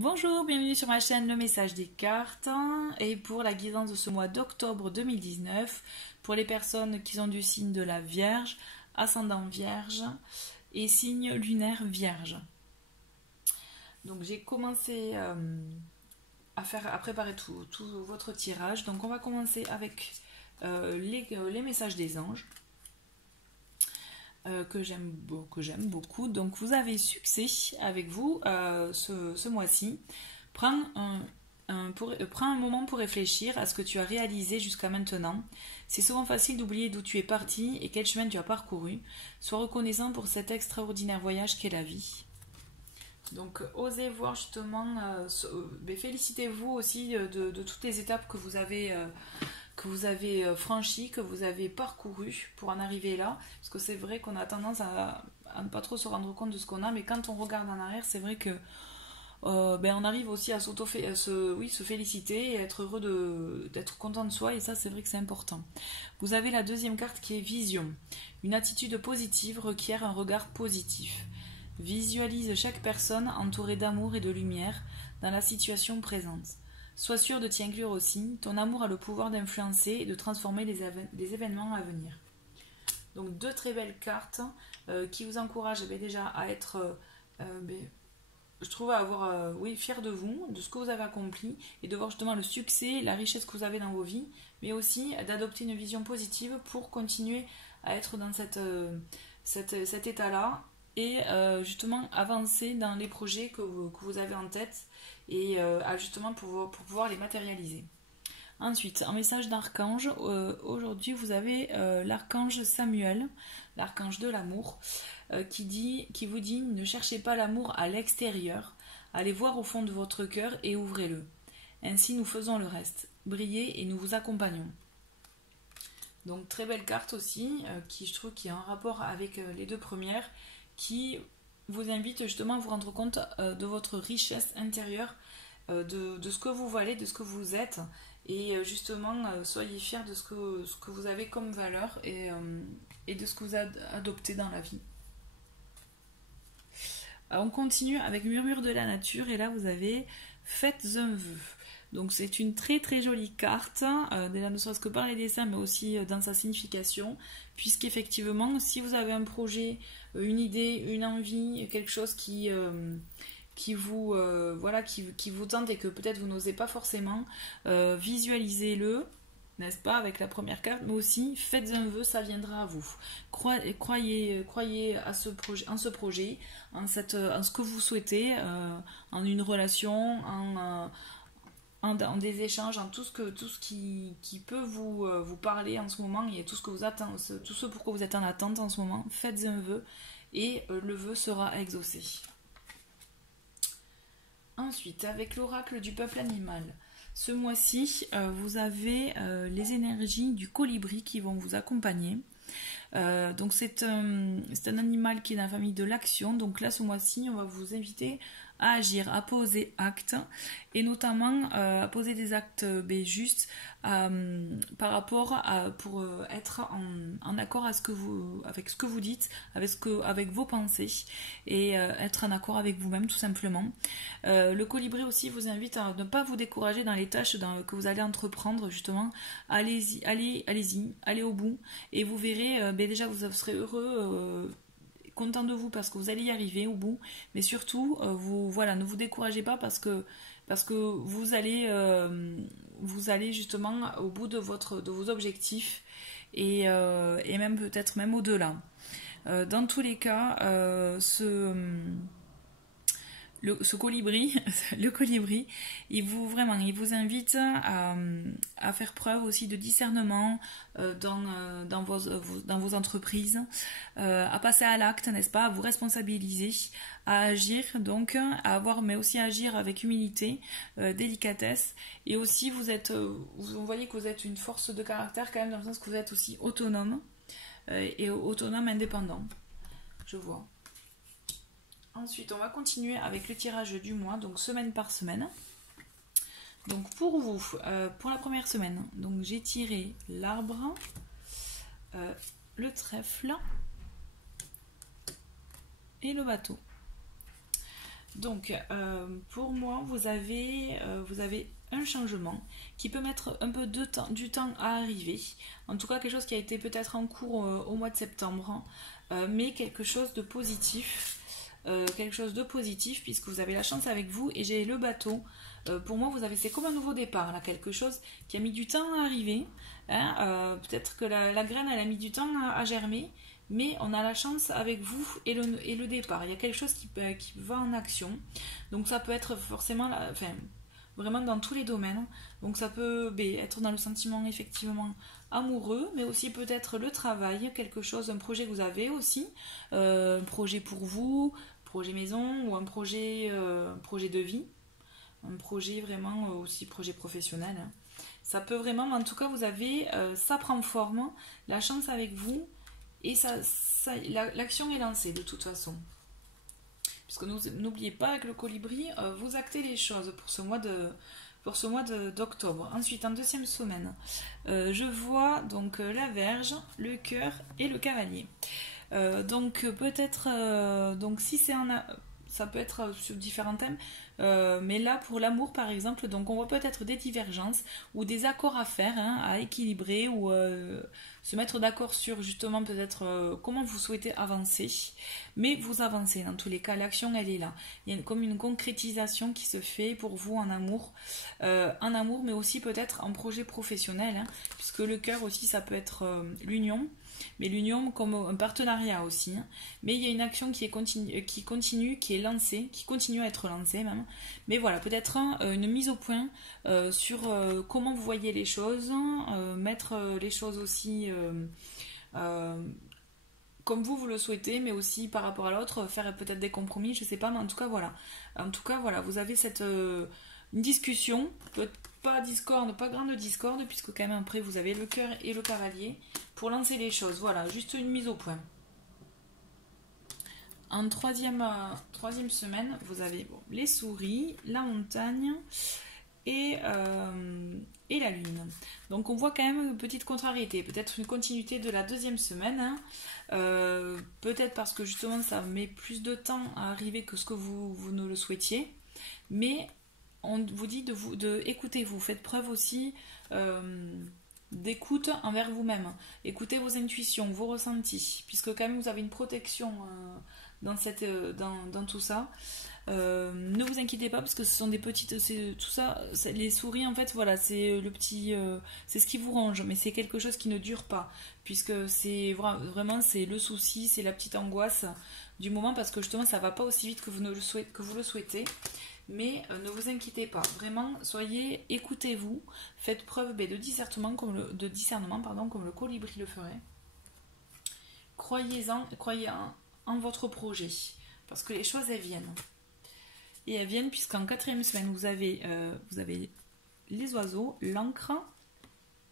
Bonjour, bienvenue sur ma chaîne Le Message des Cartes et pour la guidance de ce mois d'octobre 2019 pour les personnes qui ont du signe de la Vierge, ascendant Vierge et signe lunaire Vierge. Donc j'ai commencé à préparer tout votre tirage. Donc on va commencer avec les messages des anges. Que j'aime beaucoup. Donc vous avez succès avec vous ce mois-ci. Prends un moment pour réfléchir à ce que tu as réalisé jusqu'à maintenant. C'est souvent facile d'oublier d'où tu es parti et quel chemin tu as parcouru. Sois reconnaissant pour cet extraordinaire voyage qu'est la vie. Donc osez voir justement, félicitez-vous aussi de toutes les étapes que vous avez franchi, que vous avez parcouru pour en arriver là, parce que c'est vrai qu'on a tendance à ne pas trop se rendre compte de ce qu'on a, mais quand on regarde en arrière, c'est vrai que on arrive aussi à se féliciter et être heureux d'être content de soi, et ça c'est vrai que c'est important. Vous avez la deuxième carte qui est vision. Une attitude positive requiert un regard positif. Visualise chaque personne entourée d'amour et de lumière dans la situation présente. Sois sûr de t'y inclure aussi, ton amour a le pouvoir d'influencer et de transformer les événements à venir. Donc deux très belles cartes qui vous encouragent déjà à être, je trouve, à avoir, fier de vous, de ce que vous avez accompli et de voir justement le succès, la richesse que vous avez dans vos vies, mais aussi d'adopter une vision positive pour continuer à être dans cet état-là et justement avancer dans les projets que vous avez en tête et justement pour pouvoir les matérialiser. Ensuite, un message d'archange. Aujourd'hui, vous avez l'archange Samuel, l'archange de l'amour, qui vous dit « Ne cherchez pas l'amour à l'extérieur, allez voir au fond de votre cœur et ouvrez-le. Ainsi, nous faisons le reste. Brillez et nous vous accompagnons. » Donc, très belle carte aussi, qui je trouve qui a un rapport avec les deux premières, qui vous invite justement à vous rendre compte de votre richesse intérieure, de ce que vous valez, de ce que vous êtes, et justement soyez fiers de ce que vous avez comme valeur et de ce que vous avez adopté dans la vie. Alors, on continue avec Murmure de la nature, et là vous avez Faites un vœu. Donc c'est une très très jolie carte, déjà ne serait-ce que par les dessins, mais aussi dans sa signification, puisqu'effectivement, si vous avez un projet, une idée, une envie, quelque chose qui vous tente et que peut-être vous n'osez pas forcément, visualisez-le, n'est-ce pas, avec la première carte, mais aussi faites un vœu, ça viendra à vous. Croyez en ce projet, en ce que vous souhaitez, en une relation, en des échanges, en tout ce qui peut vous parler en ce moment, et tout ce pourquoi vous êtes en attente en ce moment. Faites un vœu et le vœu sera exaucé. Ensuite, avec l'oracle du peuple animal, ce mois-ci, vous avez les énergies du colibri qui vont vous accompagner. Donc c'est un animal qui est dans la famille de l'action. Donc là, ce mois-ci, on va vous inviter à agir, à poser acte, et notamment à poser des actes justes par rapport pour être en accord avec ce que vous dites, avec vos pensées, et être en accord avec vous-même tout simplement. Le colibri aussi vous invite à ne pas vous décourager dans les tâches que vous allez entreprendre, justement. Allez-y, allez au bout, et vous verrez, déjà vous serez heureux, content de vous parce que vous allez y arriver au bout, mais surtout ne vous découragez pas parce que vous allez justement au bout de vos objectifs, et même peut-être même au-delà. Dans tous les cas, ce colibri, le colibri, il vous invite à faire preuve aussi de discernement dans vos entreprises, à passer à l'acte, n'est-ce pas, à vous responsabiliser, à agir, donc mais aussi à agir avec humilité, délicatesse, et aussi vous voyez que vous êtes une force de caractère quand même, dans le sens que vous êtes aussi autonome, et autonome, indépendant, je vois. Ensuite, on va continuer avec le tirage du mois, donc semaine par semaine. Donc pour vous, pour la première semaine, donc j'ai tiré l'arbre, le trèfle et le bateau. Donc, pour moi, vous avez un changement qui peut mettre un peu du temps à arriver. En tout cas, quelque chose qui a été peut-être en cours au mois de septembre, mais quelque chose de positif. Quelque chose de positif puisque vous avez la chance avec vous et j'ai le bateau. Pour moi, c'est comme un nouveau départ, là, quelque chose qui a mis du temps à arriver. Hein, peut-être que la graine, elle a mis du temps à germer, mais on a la chance avec vous et le départ. Il y a quelque chose qui va en action. Donc ça peut être forcément, enfin, vraiment dans tous les domaines. Donc ça peut être dans le sentiment effectivement amoureux, mais aussi peut-être le travail, quelque chose, un projet que vous avez aussi, un projet pour vous, projet maison ou un projet de vie, un projet vraiment aussi projet professionnel. Hein. Ça peut vraiment, mais en tout cas vous avez, ça prend forme, la chance avec vous et l'action est lancée de toute façon. Puisque n'oubliez pas avec le colibri, vous actez les choses pour ce mois d'octobre. Ensuite, en deuxième semaine, je vois donc la Vierge, le cœur et le cavalier. Donc peut-être, donc si c'est ça peut être sur différents thèmes, mais là pour l'amour par exemple, donc on voit peut-être des divergences ou des accords à faire, hein, à équilibrer ou se mettre d'accord sur justement peut-être comment vous souhaitez avancer, mais vous avancez dans tous les cas, l'action elle est là, il y a comme une concrétisation qui se fait pour vous en amour, mais aussi peut-être en projet professionnel, hein, puisque le cœur aussi ça peut être l'union. Mais l'union comme un partenariat aussi. Hein. Mais il y a une action qui continue, qui est lancée, qui continue à être lancée même. Mais voilà, peut-être une mise au point sur comment vous voyez les choses, mettre les choses aussi comme vous le souhaitez, mais aussi par rapport à l'autre, faire peut-être des compromis, je sais pas, mais en tout cas voilà. En tout cas voilà, vous avez une discussion, pas discorde, pas grande discorde, puisque quand même après vous avez le cœur et le cavalier pour lancer les choses. Voilà, juste une mise au point. En troisième semaine, vous avez les souris, la montagne et la lune. Donc on voit quand même une petite contrariété, peut-être une continuité de la deuxième semaine, hein. Peut-être parce que justement ça met plus de temps à arriver que ce que vous ne le souhaitiez, mais on vous dit écoutez-vous, faites preuve aussi d'écoute envers vous-même, écoutez vos intuitions, vos ressentis, puisque quand même vous avez une protection dans tout ça. Ne vous inquiétez pas parce que ce sont des petites, tout ça, les souris en fait voilà, c'est le petit, c'est ce qui vous range, mais c'est quelque chose qui ne dure pas, puisque c'est vraiment c'est le souci, c'est la petite angoisse du moment, parce que justement ça va pas aussi vite que vous le souhaitez. Mais ne vous inquiétez pas, vraiment, écoutez-vous, faites preuve de discernement comme le colibri le ferait. Croyez en votre projet, parce que les choses elles viennent. Et elles viennent puisqu'en quatrième semaine vous avez les oiseaux, l'encre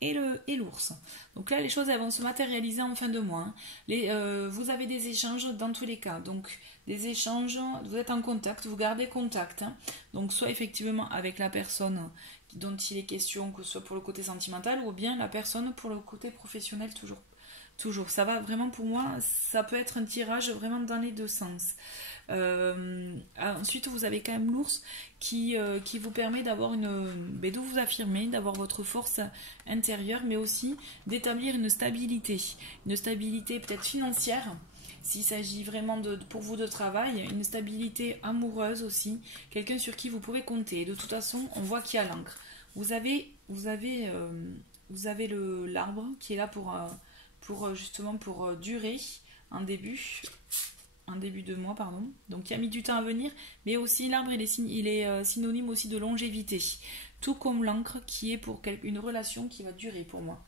et l'ours. Donc là les choses elles vont se matérialiser en fin de mois. Vous avez des échanges dans tous les cas, donc des échanges, vous êtes en contact, vous gardez contact, hein. Donc soit effectivement avec la personne dont il est question, que ce soit pour le côté sentimental ou bien la personne pour le côté professionnel, toujours. Ça va vraiment, pour moi, ça peut être un tirage vraiment dans les deux sens. Ensuite vous avez quand même l'ours qui vous permet d'avoir de vous affirmer, d'avoir votre force intérieure, mais aussi d'établir une stabilité peut-être financière, s'il s'agit vraiment pour vous de travail, une stabilité amoureuse aussi, quelqu'un sur qui vous pouvez compter. Et de toute façon, on voit qu'il y a l'encre. Vous avez l'arbre qui est là justement pour durer un début de mois, pardon. Donc il a mis du temps à venir, mais aussi l'arbre il est synonyme aussi de longévité. Tout comme l'encre qui est pour une relation qui va durer pour moi.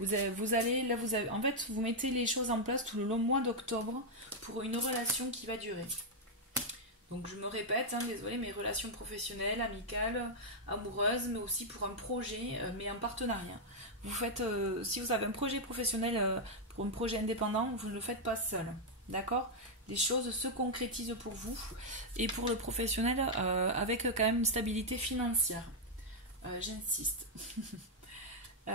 En fait, vous mettez les choses en place tout le long mois d'octobre pour une relation qui va durer. Donc je me répète, hein, désolé, mes relations professionnelles, amicales, amoureuses, mais aussi pour un projet, mais un partenariat. Si vous avez un projet professionnel pour un projet indépendant, vous ne le faites pas seul, d'accord ? Les choses se concrétisent pour vous et pour le professionnel avec quand même une stabilité financière. J'insiste. C'est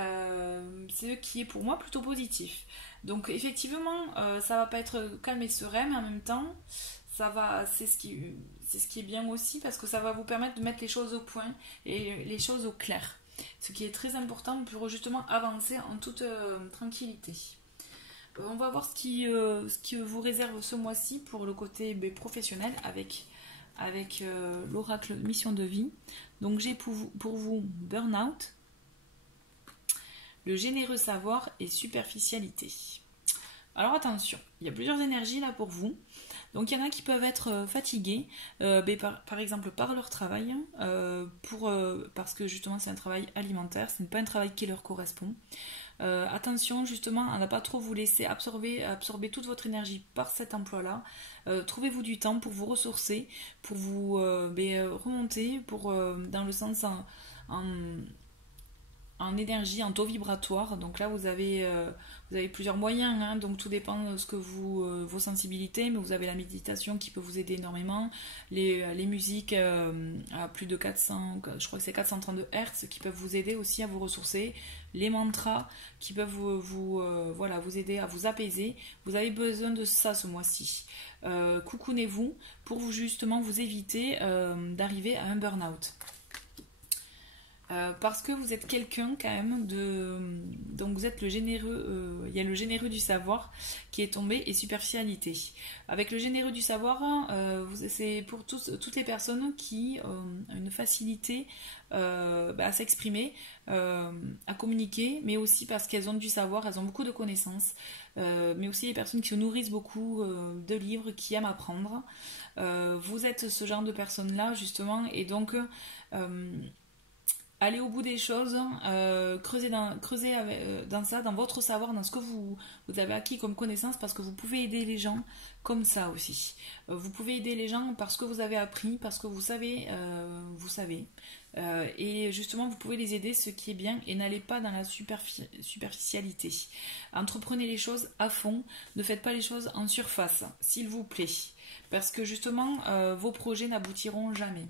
ce qui est pour moi plutôt positif. Donc effectivement, ça va pas être calme et serein, mais en même temps, c'est ce qui est bien aussi parce que ça va vous permettre de mettre les choses au point et les choses au clair. Ce qui est très important pour justement avancer en toute tranquillité. On va voir ce qui vous réserve ce mois-ci pour le côté professionnel avec l'oracle mission de vie. Donc j'ai pour vous burn-out, le généreux savoir et superficialité. Alors attention, il y a plusieurs énergies là pour vous. Donc il y en a qui peuvent être fatigués, par exemple par leur travail, parce que justement c'est un travail alimentaire, ce n'est pas un travail qui leur correspond. Attention justement à ne pas trop vous laisser absorber toute votre énergie par cet emploi-là. Trouvez-vous du temps pour vous ressourcer, pour vous remonter, dans le sens en énergie, en taux vibratoire. Donc là, vous avez plusieurs moyens, hein, donc tout dépend de ce que vos sensibilités, mais vous avez la méditation qui peut vous aider énormément, les musiques à plus de 400, je crois que c'est 432 Hz qui peuvent vous aider aussi à vous ressourcer, les mantras qui peuvent vous aider à vous apaiser. Vous avez besoin de ça ce mois-ci. Coucounez-vous pour justement vous éviter d'arriver à un burn-out. Parce que vous êtes quelqu'un quand même donc vous êtes le généreux, il y a le généreux du savoir qui est tombé et superficialité. Avec le généreux du savoir, c'est pour toutes les personnes qui ont une facilité à s'exprimer, à communiquer, mais aussi parce qu'elles ont du savoir, elles ont beaucoup de connaissances, mais aussi les personnes qui se nourrissent beaucoup de livres, qui aiment apprendre. Vous êtes ce genre de personnes-là justement, et donc allez au bout des choses, creusez dans ça, dans votre savoir, dans ce que vous avez acquis comme connaissance, parce que vous pouvez aider les gens comme ça aussi. Vous pouvez aider les gens parce que vous avez appris, parce que vous savez. Et justement, vous pouvez les aider, ce qui est bien, et n'allez pas dans la superficialité. Entreprenez les choses à fond, ne faites pas les choses en surface, s'il vous plaît. Parce que justement, vos projets n'aboutiront jamais.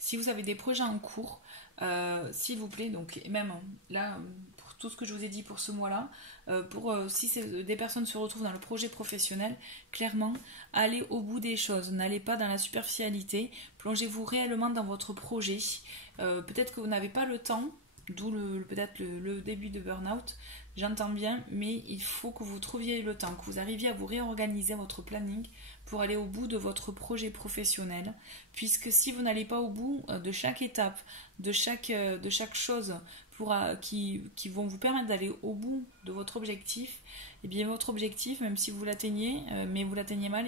Si vous avez des projets en cours, s'il vous plaît, donc même là, pour tout ce que je vous ai dit pour ce mois-là, si des personnes se retrouvent dans le projet professionnel, clairement, allez au bout des choses, n'allez pas dans la superficialité, plongez-vous réellement dans votre projet. Peut-être que vous n'avez pas le temps, d'où peut-être le début de burn-out, j'entends bien, mais il faut que vous trouviez le temps, que vous arriviez à vous réorganiser votre planning pour aller au bout de votre projet professionnel, puisque si vous n'allez pas au bout de chaque étape, de chaque chose qui vont vous permettre d'aller au bout de votre objectif, et bien votre objectif, même si vous l'atteignez, mais vous l'atteignez mal,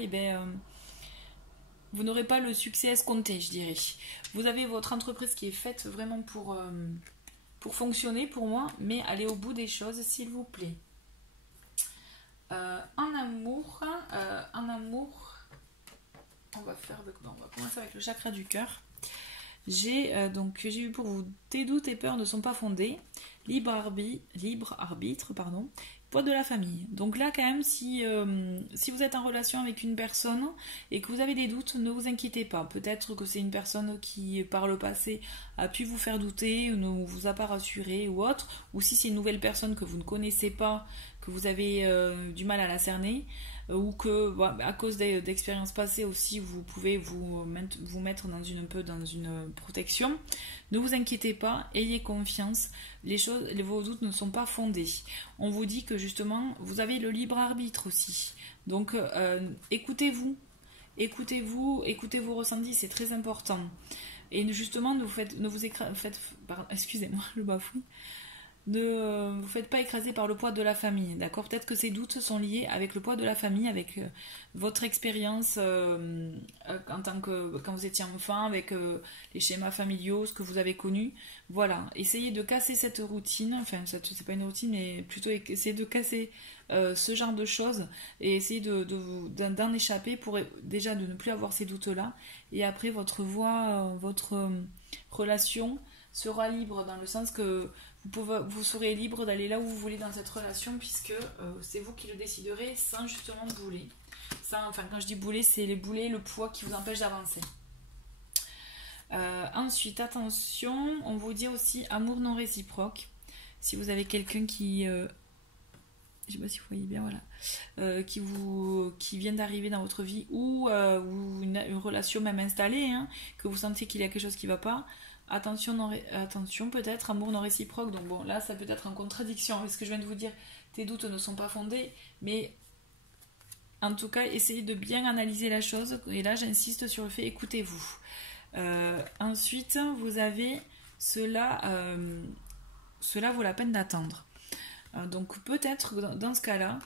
vous n'aurez pas le succès escompté, je dirais. Vous avez votre entreprise qui est faite vraiment pour fonctionner pour moi, mais allez au bout des choses, s'il vous plaît. En amour, on va commencer avec le chakra du cœur. J'ai eu pour vous: tes doutes et peurs ne sont pas fondés, libre arbitre, poids de la famille. Donc là quand même, si vous êtes en relation avec une personne et que vous avez des doutes, ne vous inquiétez pas. Peut-être que c'est une personne qui par le passé a pu vous faire douter, ou ne vous a pas rassuré ou autre, ou si c'est une nouvelle personne que vous ne connaissez pas, que vous avez du mal à la cerner, ou que à cause d'expériences passées aussi vous pouvez vous mettre dans une protection. Ne vous inquiétez pas, ayez confiance, vos doutes ne sont pas fondés. On vous dit que justement vous avez le libre arbitre aussi, donc écoutez vos ressentis, c'est très important. Et justement excusez-moi, je bafouille. Ne vous faites pas écraser par le poids de la famille, d'accord? Peut-être que ces doutes sont liés avec le poids de la famille, avec votre expérience quand vous étiez enfant, avec les schémas familiaux, ce que vous avez connu. Voilà, essayez de casser cette routine, enfin c'est pas une routine, mais plutôt essayez de casser ce genre de choses et essayez d'en échapper pour déjà de ne plus avoir ces doutes-là. Et après, votre voie, votre relation sera libre, dans le sens que vous serez libre d'aller là où vous voulez dans cette relation, puisque c'est vous qui le déciderez sans justement bouler. Quand je dis bouler, c'est les boulets, le poids qui vous empêche d'avancer. Ensuite, attention, on vous dit aussi amour non réciproque. Si vous avez quelqu'un qui je sais pas si vous voyez bien, voilà, qui viennent d'arriver dans votre vie, ou une relation même installée, hein, que vous sentiez qu'il y a quelque chose qui ne va pas. Attention peut-être, amour non réciproque. Donc bon, là ça peut être en contradiction avec ce que je viens de vous dire. Tes doutes ne sont pas fondés, mais en tout cas, essayez de bien analyser la chose. Et là, j'insiste sur le fait, écoutez-vous. Ensuite, vous avez cela vaut la peine d'attendre. Donc peut-être dans ce cas-là,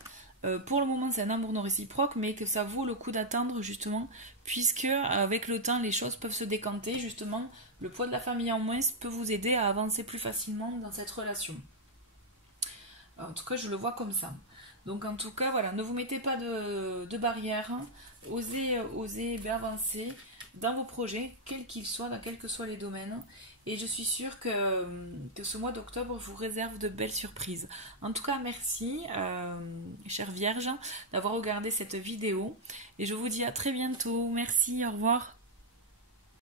pour le moment c'est un amour non réciproque, mais que ça vaut le coup d'attendre justement, puisque avec le temps les choses peuvent se décanter, justement le poids de la famille en moins peut vous aider à avancer plus facilement dans cette relation. En tout cas je le vois comme ça. Donc en tout cas voilà, ne vous mettez pas de barrières, hein. Osez avancer dans vos projets, quels qu'ils soient, dans quels que soient les domaines. Et je suis sûre que ce mois d'octobre vous réserve de belles surprises. En tout cas, merci, chère Vierge, d'avoir regardé cette vidéo. Et je vous dis à très bientôt. Merci, au revoir.